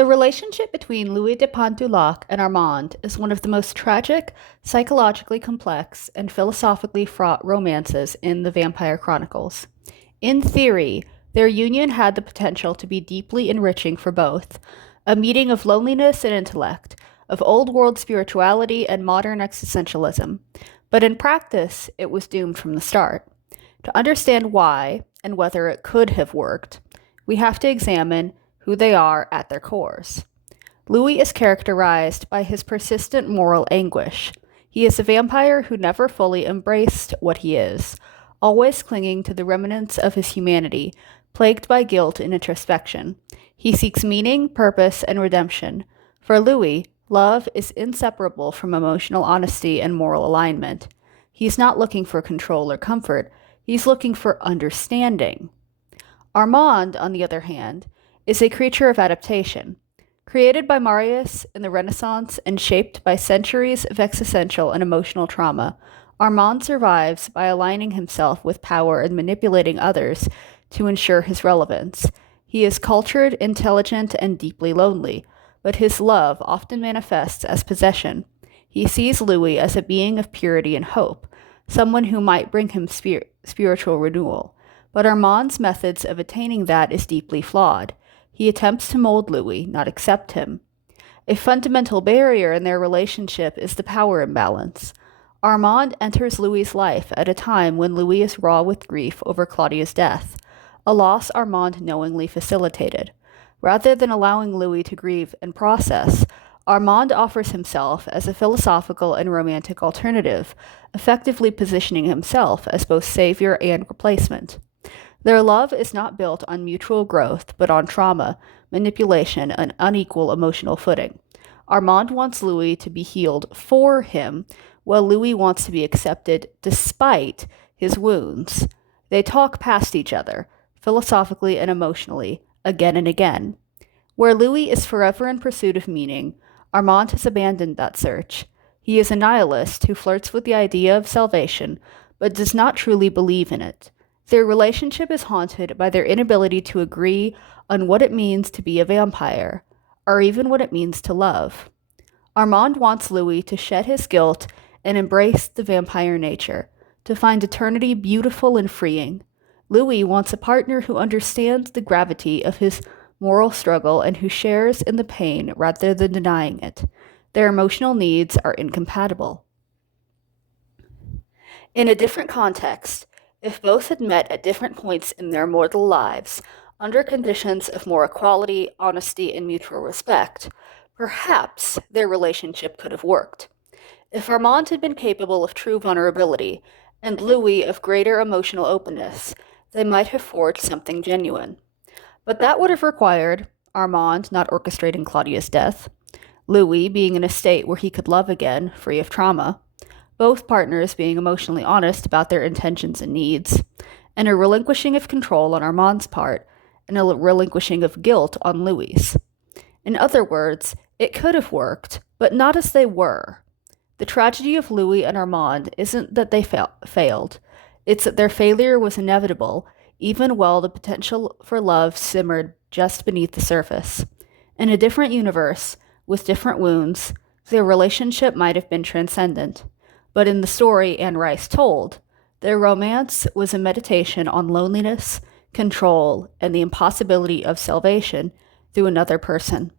The relationship between Louis de Pontulac and Armand is one of the most tragic, psychologically complex, and philosophically fraught romances in the Vampire Chronicles. In theory, their union had the potential to be deeply enriching for both, a meeting of loneliness and intellect, of old world spirituality and modern existentialism. But in practice, it was doomed from the start. To understand why, and whether it could have worked, we have to examine who they are at their cores. Louis is characterized by his persistent moral anguish. He is a vampire who never fully embraced what he is, always clinging to the remnants of his humanity, plagued by guilt and introspection. He seeks meaning, purpose, and redemption. For Louis, love is inseparable from emotional honesty and moral alignment. He's not looking for control or comfort, he's looking for understanding. Armand, on the other hand, is a creature of adaptation. Created by Marius in the Renaissance and shaped by centuries of existential and emotional trauma, Armand survives by aligning himself with power and manipulating others to ensure his relevance. He is cultured, intelligent, and deeply lonely, but his love often manifests as possession. He sees Louis as a being of purity and hope, someone who might bring him spiritual renewal. But Armand's methods of attaining that is deeply flawed. He attempts to mold Louis, not accept him. A fundamental barrier in their relationship is the power imbalance. Armand enters Louis's life at a time when Louis is raw with grief over Claudia's death, a loss Armand knowingly facilitated. Rather than allowing Louis to grieve and process, Armand offers himself as a philosophical and romantic alternative, effectively positioning himself as both savior and replacement. Their love is not built on mutual growth, but on trauma, manipulation, and unequal emotional footing. Armand wants Louis to be healed for him, while Louis wants to be accepted despite his wounds. They talk past each other, philosophically and emotionally, again and again. Where Louis is forever in pursuit of meaning, Armand has abandoned that search. He is a nihilist who flirts with the idea of salvation, but does not truly believe in it. Their relationship is haunted by their inability to agree on what it means to be a vampire, or even what it means to love. Armand wants Louis to shed his guilt and embrace the vampire nature, to find eternity beautiful and freeing. Louis wants a partner who understands the gravity of his moral struggle and who shares in the pain rather than denying it. Their emotional needs are incompatible. In a different context, if both had met at different points in their mortal lives, under conditions of more equality, honesty, and mutual respect, perhaps their relationship could have worked. If Armand had been capable of true vulnerability, and Louis of greater emotional openness, they might have forged something genuine. But that would have required Armand not orchestrating Claudia's death, Louis being in a state where he could love again, free of trauma, both partners being emotionally honest about their intentions and needs, and a relinquishing of control on Armand's part, and a relinquishing of guilt on Louis's. In other words, it could have worked, but not as they were. The tragedy of Louis and Armand isn't that they failed, it's that their failure was inevitable, even while the potential for love simmered just beneath the surface. In a different universe, with different wounds, their relationship might have been transcendent. But in the story Anne Rice told, their romance was a meditation on loneliness, control, and the impossibility of salvation through another person.